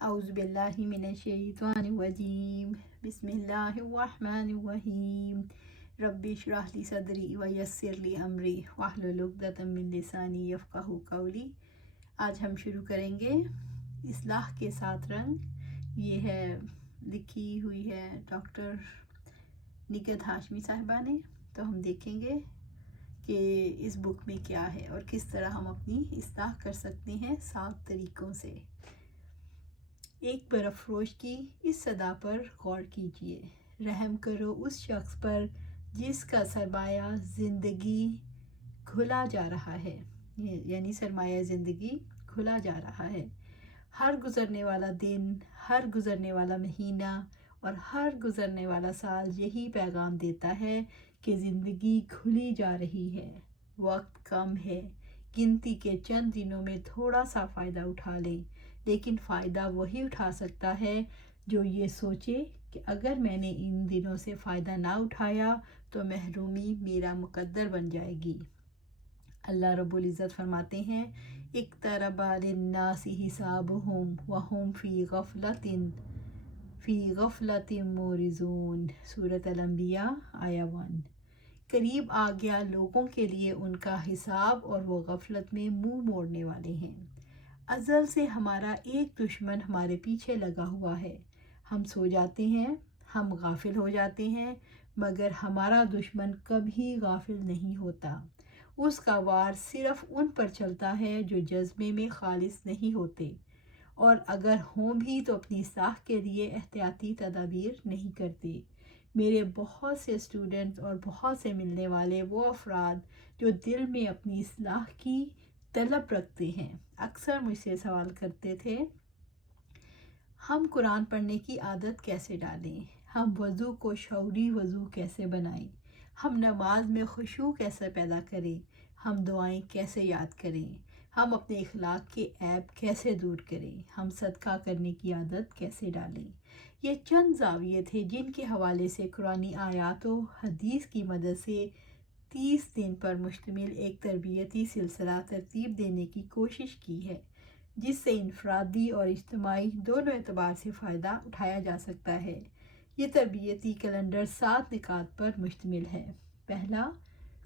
اعوذ باللہ من الشیطان الرجیم بسم اللہ الرحمن الرحیم رب اشرح لی صدری ویسر لی امری واحلل عقدۃ من لسانی یفقہوا قولی۔ آج ہم شروع کریں گے اصلاح کے 7 رنگ۔ یہ ہے لکھی ہوئی ہے ڈاکٹر نگہت ہاشمی صاحبہ نے۔ تو ہم دیکھیں گے کہ اس بک میں کیا ہے اور کس طرح ہم اپنی اصلاح کر سکتے ہیں 7 طریقوں سے۔ ایک برف فروش کی اس صدا پر غور کیجیے، رحم کرو اس شخص پر جس کا سرمایہ زندگی کھلا جا رہا ہے، یعنی سرمایہ زندگی کھلا جا رہا ہے۔ ہر گزرنے والا دن، ہر گزرنے والا مہینہ اور ہر گزرنے والا سال یہی پیغام دیتا ہے کہ زندگی کھلی جا رہی ہے، وقت کم ہے، گنتی کے چند دنوں میں تھوڑا سا فائدہ اٹھا لیں، لیکن فائدہ وہی اٹھا سکتا ہے جو یہ سوچے کہ اگر میں نے ان دنوں سے فائدہ نہ اٹھایا تو محرومی میرا مقدر بن جائے گی۔ اللہ رب العزت فرماتے ہیں اقترب للناس حسابهم وهم فی غفلۃ معرضون، سورۃ الانبیاء آیہ 1۔ قریب آ گیا لوگوں کے لیے ان کا حساب اور وہ غفلت میں منہ موڑنے والے ہیں۔ ازل سے ہمارا ایک دشمن ہمارے پیچھے لگا ہوا ہے۔ ہم سو جاتے ہیں، ہم غافل ہو جاتے ہیں، مگر ہمارا دشمن کبھی غافل نہیں ہوتا۔ اس کا وار صرف ان پر چلتا ہے جو جذبے میں خالص نہیں ہوتے، اور اگر ہوں بھی تو اپنی اصلاح کے لیے احتیاطی تدابیر نہیں کرتے۔ میرے بہت سے اسٹوڈنٹس اور بہت سے ملنے والے وہ افراد جو دل میں اپنی اصلاح کی طلب رکھتے ہیں، اکثر مجھ سے سوال کرتے تھے ہم قرآن پڑھنے کی عادت کیسے ڈالیں، ہم وضو کو شعوری وضو کیسے بنائیں، ہم نماز میں خشوع کیسے پیدا کریں، ہم دعائیں کیسے یاد کریں، ہم اپنے اخلاق کے عیب کیسے دور کریں، ہم صدقہ کرنے کی عادت کیسے ڈالیں۔ یہ چند زاویے تھے جن کے حوالے سے قرآنی آیات و حدیث کی مدد سے 30 دن پر مشتمل ایک تربیتی سلسلہ ترتیب دینے کی کوشش کی ہے، جس سے انفرادی اور اجتماعی دونوں اعتبار سے فائدہ اٹھایا جا سکتا ہے۔ یہ تربیتی کیلنڈر 7 نکات پر مشتمل ہے۔ پہلا،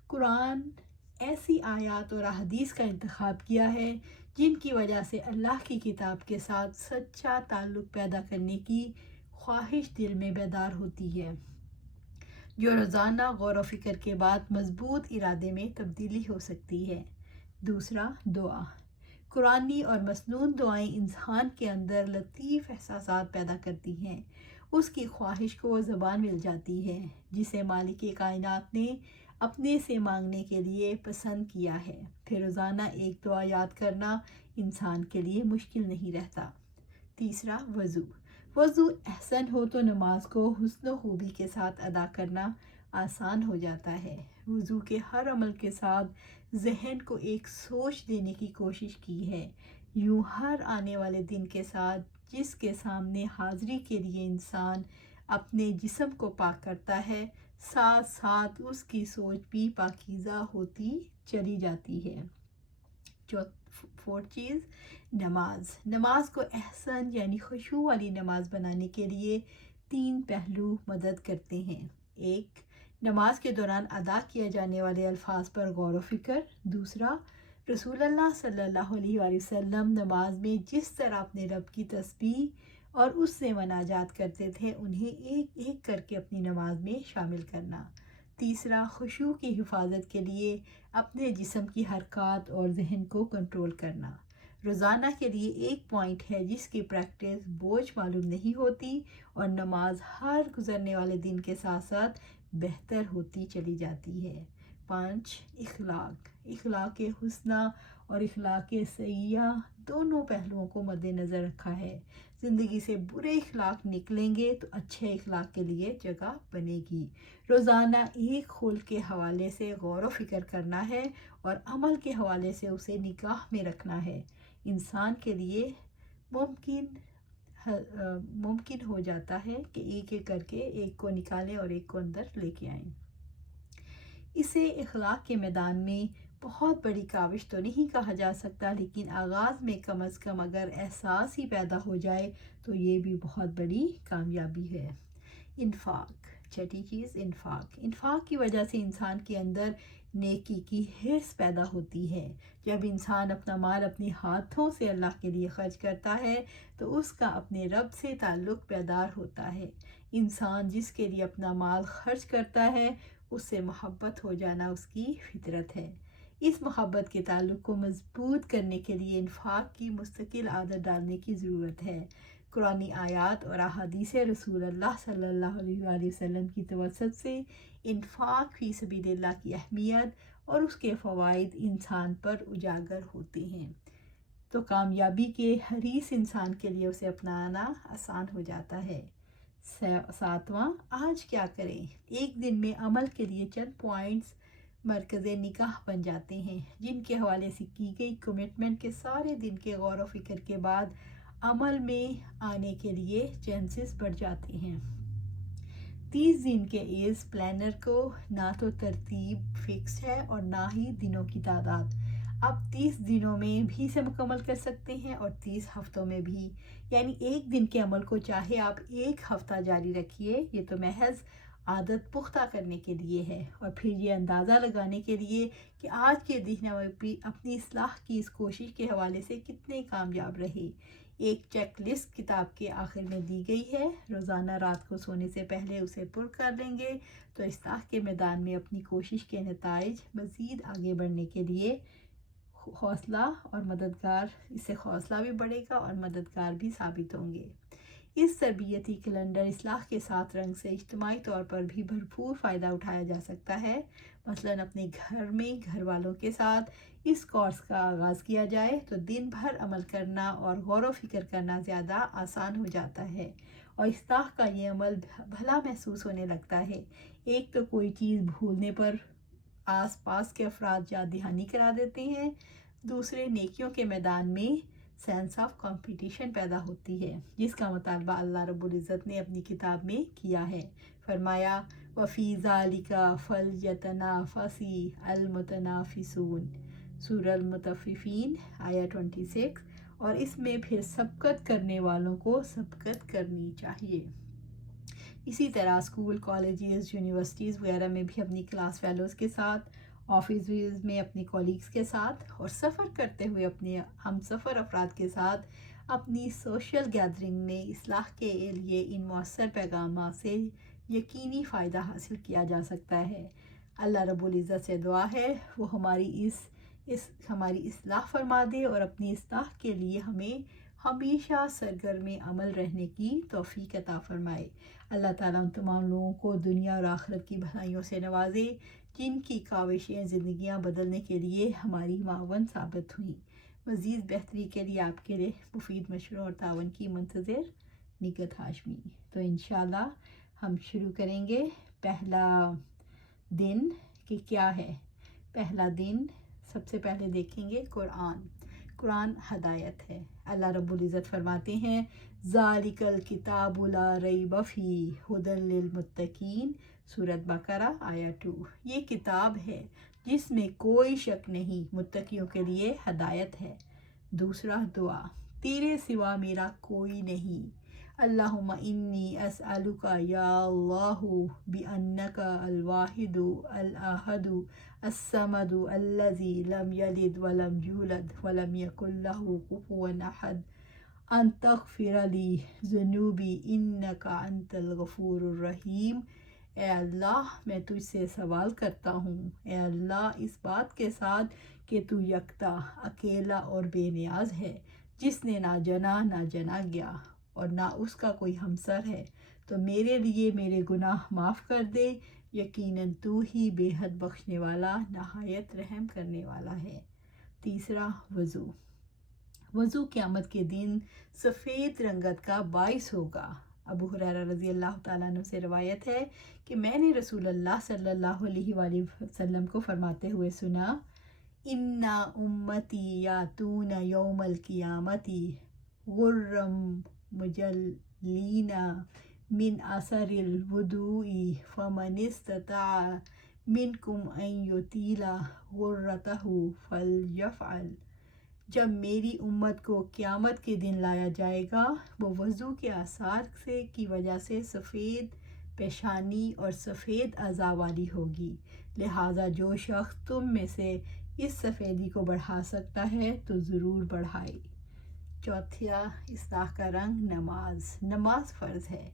قرآن ایسی آیات اور احادیث کا انتخاب کیا ہے جن کی وجہ سے اللہ کی کتاب کے ساتھ سچا تعلق پیدا کرنے کی خواہش دل میں بیدار ہوتی ہے، جو روزانہ غور و فکر کے بعد مضبوط ارادے میں تبدیلی ہو سکتی ہے۔ دوسرا، دعا۔ قرآنی اور مسنون دعائیں انسان کے اندر لطیف احساسات پیدا کرتی ہیں۔ اس کی خواہش کو زبان مل جاتی ہے جسے مالک کائنات نے اپنے سے مانگنے کے لیے پسند کیا ہے، پھر روزانہ ایک دعا یاد کرنا انسان کے لیے مشکل نہیں رہتا۔ تیسرا، وضو۔ وضو احسن ہو تو نماز کو حسن و خوبی کے ساتھ ادا کرنا آسان ہو جاتا ہے۔ وضو کے ہر عمل کے ساتھ ذہن کو ایک سوچ دینے کی کوشش کی ہے، یوں ہر آنے والے دن کے ساتھ جس کے سامنے حاضری کے لیے انسان اپنے جسم کو پاک کرتا ہے، ساتھ ساتھ اس کی سوچ بھی پاکیزہ ہوتی چلی جاتی ہے۔ فورتھ چیز، نماز۔ نماز کو احسن یعنی خشوع والی نماز بنانے کے لیے 3 پہلو مدد کرتے ہیں۔ ایک، نماز کے دوران ادا کیے جانے والے الفاظ پر غور و فکر۔ دوسرا، رسول اللہ صلی اللہ علیہ وآلہ وسلم نماز میں جس طرح اپنے رب کی تسبیح اور اس سے مناجات کرتے تھے انہیں ایک ایک کر کے اپنی نماز میں شامل کرنا۔ تیسرا، خشوع کی حفاظت کے لیے اپنے جسم کی حرکات اور ذہن کو کنٹرول کرنا۔ روزانہ کے لیے ایک پوائنٹ ہے جس کی پریکٹس بوجھ معلوم نہیں ہوتی اور نماز ہر گزرنے والے دن کے ساتھ ساتھ بہتر ہوتی چلی جاتی ہے۔ 5، اخلاق۔ اخلاق حسنہ اور اخلاق سیئہ دونوں پہلوؤں کو مد نظر رکھا ہے۔ زندگی سے برے اخلاق نکلیں گے تو اچھے اخلاق کے لیے جگہ بنے گی۔ روزانہ ایک خلق کے حوالے سے غور و فکر کرنا ہے اور عمل کے حوالے سے اسے نگاہ میں رکھنا ہے۔ انسان کے لیے ممکن ہو جاتا ہے کہ ایک ایک کر کے ایک کو نکالیں اور ایک کو اندر لے کے آئیں۔ اسے اخلاق کے میدان میں بہت بڑی کاوش تو نہیں کہا جا سکتا، لیکن آغاز میں کم از کم اگر احساس ہی پیدا ہو جائے تو یہ بھی بہت بڑی کامیابی ہے۔ انفاق، چھٹی چیز انفاق۔ انفاق کی وجہ سے انسان کے اندر نیکی کی حرص پیدا ہوتی ہے۔ جب انسان اپنا مال اپنے ہاتھوں سے اللہ کے لیے خرچ کرتا ہے تو اس کا اپنے رب سے تعلق بیدار ہوتا ہے۔ انسان جس کے لیے اپنا مال خرچ کرتا ہے اس سے محبت ہو جانا اس کی فطرت ہے۔ اس محبت کے تعلق کو مضبوط کرنے کے لیے انفاق کی مستقل عادت ڈالنے کی ضرورت ہے۔ قرآنی آیات اور احادیث رسول اللہ صلی اللہ علیہ وآلہ وسلم کی توسط سے انفاق فی سبیل اللہ کی اہمیت اور اس کے فوائد انسان پر اجاگر ہوتے ہیں، تو کامیابی کے حریص انسان کے لیے اسے اپنانا آسان ہو جاتا ہے۔ ساتواں، آج کیا کریں؟ ایک دن میں عمل کے لیے چند پوائنٹس مرکز نگاہ بن جاتے ہیں، جن کے حوالے سے کی گئی کمٹمنٹ کے سارے دن کے غور و فکر کے بعد عمل میں آنے کے لیے چانسز بڑھ جاتے ہیں۔ 30 دن کے اس پلانر کو نہ تو ترتیب فکس ہے اور نہ ہی دنوں کی تعداد۔ آپ 30 دنوں میں بھی اسے مکمل کر سکتے ہیں اور 30 ہفتوں میں بھی، یعنی ایک دن کے عمل کو چاہے آپ ایک ہفتہ جاری رکھیے، یہ تو محض عادت پختہ کرنے کے لیے ہے، اور پھر یہ اندازہ لگانے کے لیے کہ آج کے دن اپنی اصلاح کی اس کوشش کے حوالے سے کتنے کامیاب رہے۔ ایک چیک لسٹ کتاب کے آخر میں دی گئی ہے، روزانہ رات کو سونے سے پہلے اسے پر کر لیں گے تو اصلاح کے میدان میں اپنی کوشش کے نتائج مزید آگے بڑھنے کے لیے حوصلہ اور مددگار، اس سے حوصلہ بھی بڑھے گا اور مددگار بھی ثابت ہوں گے۔ اس تربیتی کیلنڈر اصلاح کے ساتھ رنگ سے اجتماعی طور پر بھی بھرپور فائدہ اٹھایا جا سکتا ہے۔ مثلاً اپنے گھر میں گھر والوں کے ساتھ اس کورس کا آغاز کیا جائے تو دن بھر عمل کرنا اور غور و فکر کرنا زیادہ آسان ہو جاتا ہے، اور اصلاح کا یہ عمل بھلا محسوس ہونے لگتا ہے۔ ایک تو کوئی چیز بھولنے پر آس پاس کے افراد یاد دہانی کرا دیتے ہیں، دوسرے نیکیوں کے میدان میں سینس آف کمپٹیشن پیدا ہوتی ہے، جس کا مطالبہ اللہ رب العزت نے اپنی کتاب میں کیا ہے۔ فرمایا وَفِي ذَلِكَ فَلْيَتَنَافَسِ الْمُتَنَافِسُونَ، سورہ المطففین آیہ 26، اور اس میں پھر سبقت کرنے والوں کو سبقت کرنی چاہیے۔ اسی طرح اسکول، کالجز، یونیورسٹیز وغیرہ میں بھی اپنی کلاس فیلوز کے ساتھ، آفس میں اپنے کولیگز کے ساتھ، اور سفر کرتے ہوئے اپنے ہم سفر افراد کے ساتھ اپنی سوشل گیدرنگ میں اصلاح کے لیے ان مؤثر پیغامات سے یقینی فائدہ حاصل کیا جا سکتا ہے۔ اللہ رب العزت سے دعا ہے وہ ہماری ہماری اصلاح فرما دے اور اپنی اصلاح کے لیے ہمیں ہمیشہ سرگرم عمل رہنے کی توفیق عطا فرمائے۔ اللہ تعالیٰ ان تمام لوگوں کو دنیا اور آخرت کی بھلائیوں سے نوازے جن کی کاوشیں زندگیاں بدلنے کے لیے ہماری معاون ثابت ہوئیں۔ مزید بہتری کے لیے آپ کے لیے مفید مشوروں اور تعاون کی منتظر نگہت ہاشمی۔ تو انشاءاللہ ہم شروع کریں گے پہلا دن کہ کیا ہے۔ پہلا دن سب سے پہلے دیکھیں گے قرآن ہدایت ہے۔ اللہ رب العزت فرماتے ہیں ذالک الکتاب لا ریب فیہ ھدی للمتقین، سورۃ بقرہ آیہ 2۔ یہ کتاب ہے جس میں کوئی شک نہیں، متقیوں کے لیے ہدایت ہے۔ دوسرا دعا، تیرے سوا میرا کوئی نہیں، اللہم انی اسألک یا اللہ بانک الواحد الاحد الصمد الذی لم یلد ولم یولد ولم یکن لہ کفوا احد ان تغفر لی ذنوبی انک انت الغفور الرحیم۔ اے اللہ میں تجھ سے سوال کرتا ہوں، اے اللہ اس بات کے ساتھ کہ تو یکتا، اکیلا اور بے نیاز ہے، جس نے نہ جنا نہ جنا گیا اور نہ اس کا کوئی ہمسر ہے، تو میرے لیے میرے گناہ معاف کر دے، یقیناً تو ہی بے حد بخشنے والا نہایت رحم کرنے والا ہے۔ تیسرا وضو قیامت کے دن سفید رنگت کا باعث ہوگا۔ ابو ہریرہ رضی اللہ تعالیٰ عنہ سے روایت ہے کہ میں نے رسول اللہ صلی اللہ علیہ وآلہ وسلم کو فرماتے ہوئے سنا، ان امتی یاتون یوم القیامت غرم مجلین من اثر الوضوء فمن استطاع منکم ان یطیلا غرتہ فلیفعل۔ جب میری امت کو قیامت کے دن لایا جائے گا، وہ وضو کے آثار سے کی وجہ سے سفید پیشانی اور سفید اعضاء والی ہوگی، لہٰذا جو شخص تم میں سے اس سفیدی کو بڑھا سکتا ہے تو ضرور بڑھائے۔ چوتھا اصلاح کا رنگ نماز فرض ہے۔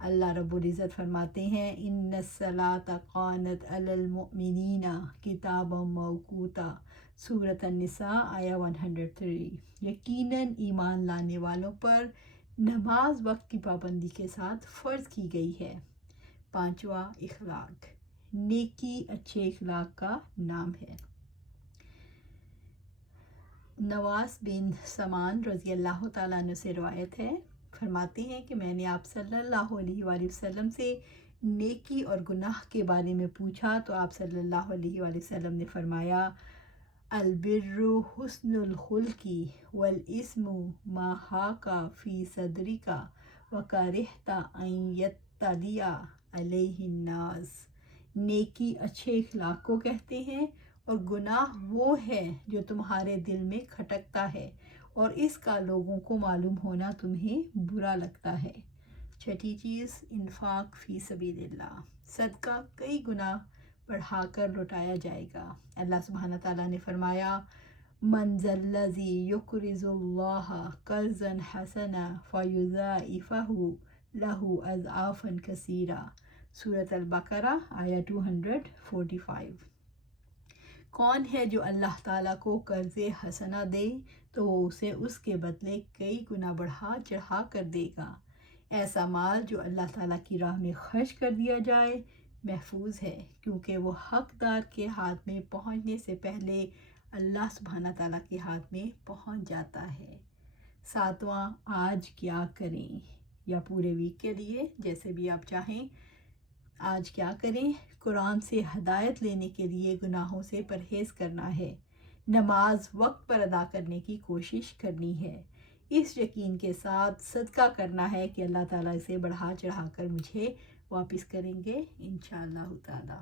اللہ رب العزت فرماتے ہیں ان الصلاۃ کانت علی المؤمنین کتابا موقوتا، سورۃ النساء آیہ 103۔ یقیناً ایمان لانے والوں پر نماز وقت کی پابندی کے ساتھ فرض کی گئی ہے۔ پانچواں اخلاق، نیکی اچھے اخلاق کا نام ہے۔ نواس بن سمان رضی اللہ تعالیٰ عنہ سے روایت ہے، فرماتے ہیں کہ میں نے آپ صلی اللہ علیہ وآلہ وسلم سے نیکی اور گناہ کے بارے میں پوچھا تو آپ صلی اللہ علیہ وآلہ وسلم نے فرمایا البر حسن الخلق والاسم ما حاک فی صدرک وکرہت ان یطلع علیہ الناس۔ نیکی اچھے اخلاق کو کہتے ہیں اور گناہ وہ ہے جو تمہارے دل میں کھٹکتا ہے اور اس کا لوگوں کو معلوم ہونا تمہیں برا لگتا ہے۔ چھٹی چیز، انفاق فی سبیل اللہ، صدقہ کئی گنا بڑھا کر لوٹایا جائے گا۔ اللہ سبحانہ تعالیٰ نے فرمایا من ذا الذی یقرض اللہ قرضا حسنا فیضاعفہ لہ اضعافا کثیرہ، سورۃ البقرہ آیہ 245۔ کون ہے جو اللہ تعالیٰ کو قرض حسنہ دے تو وہ اسے اس کے بدلے کئی گنا بڑھا چڑھا کر دے گا۔ ایسا مال جو اللہ تعالیٰ کی راہ میں خرچ کر دیا جائے محفوظ ہے، کیونکہ وہ حقدار کے ہاتھ میں پہنچنے سے پہلے اللہ سبحانہ تعالیٰ کے ہاتھ میں پہنچ جاتا ہے۔ ساتواں، آج کیا کریں، یا پورے ویک کے لیے جیسے بھی آپ چاہیں۔ آج کیا کریں؟ قرآن سے ہدایت لینے کے لیے گناہوں سے پرہیز کرنا ہے، نماز وقت پر ادا کرنے کی کوشش کرنی ہے، اس یقین کے ساتھ صدقہ کرنا ہے کہ اللہ تعالیٰ اسے بڑھا چڑھا کر مجھے واپس کریں گے انشاءاللہ تعالیٰ۔